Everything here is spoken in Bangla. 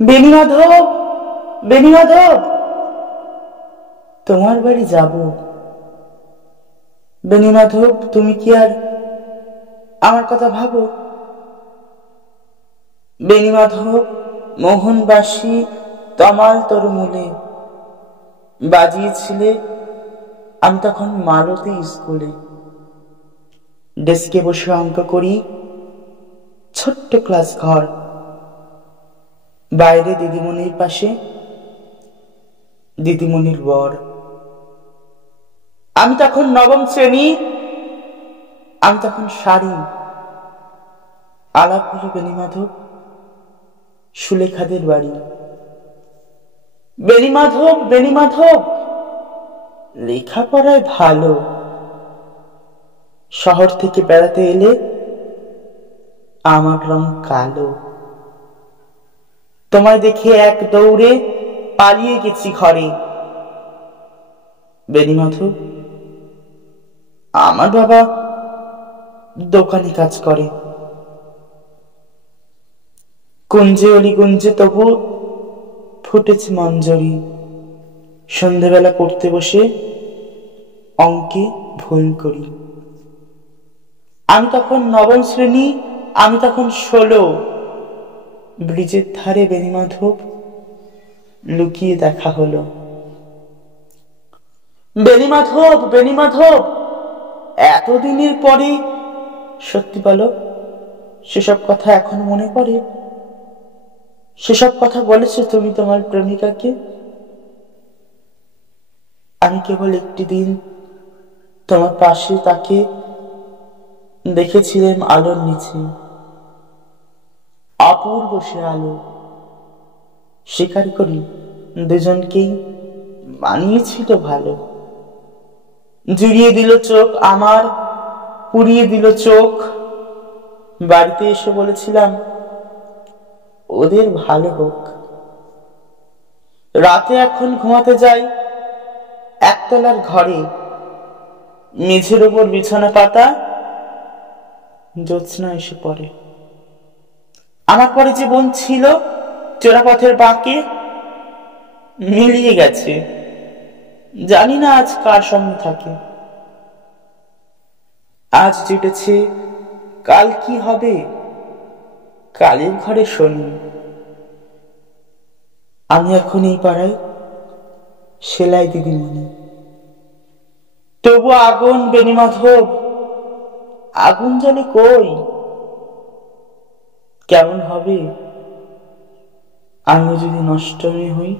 বেণীমাধব, বেণীমাধব, তোমার বাড়ি যাব। বেণীমাধব, তুমি কি আর আমার কথা ভাবো? বেণীমাধব, মোহনবাসী তমাল তরুমূলে বাজিয়েছিলে। আমি তখন মালতী স্কুলে ডেস্কে বসে অঙ্ক করি। ছোট্ট ক্লাস ঘর, বাইরে দিদিমণির পাশে দিদিমণির বর। আমি তখন নবম শ্রেণী, আমি তখন শাড়ি। আলাপ হলো বেণীমাধব, সুলেখাদের বাড়ি। বেণীমাধব, বেণীমাধব, লেখাপড়ায় ভালো। শহর থেকে বেড়াতে এলে আমার রং কালো। তোমায় দেখে এক দৌড়ে পালিয়ে গেছি ঘরে। বেণীমাধব, আমার বাবা দোকানে কাজ করে। কুঞ্জে অলিগুঞ্জে তবু ফুটেছে মঞ্জরি। সন্ধেবেলা পড়তে বসে অঙ্কে ভুল করি। আমি তখন নবম শ্রেণী, আমি তখন 16। ব্রিজের ধারে বেণীমাধব লুকিয়ে দেখা হলো। বেণীমাধব, বেণীমাধব, এতদিনের পরে সত্যি বলো, সেসব কথা এখন মনে পড়ে? সেসব কথা বলেছো তুমি তোমার প্রেমিকাকে? আমি কেবল একটি দিন তোমার পাশে তাকে দেখেছিলাম আলোর নিচে। অপূর্ব সে আলো। স্বীকার করি, দুজনকেই মানিয়েছিল ভালো। জুড়িয়ে দিল চোখ আমার, পুড়িয়ে দিল চোখ। বাড়িতে এসে বলেছিলাম ওদের ভালো হোক। রাতে এখন ঘুমাতে যাই একতলার ঘরে। মেঝের উপর বিছানা পাতা, জ্যোৎস্না এসে পড়ে। আমার পরে যে বোন ছিল চোরাপথের বাঁকে, মিলিয়ে গেছে। জানি না আজ কার সঙ্গে থাকে। আজ জুটেছে, কাল কি হবে? কালের ঘরে শনি। আমি এখন এই পাড়ায় সেলাই দিদিমণি। তবু আগুন বেণীমাধব, আগুন জ্বলে কই? কেমন হবে আমিও যদি নষ্ট হই?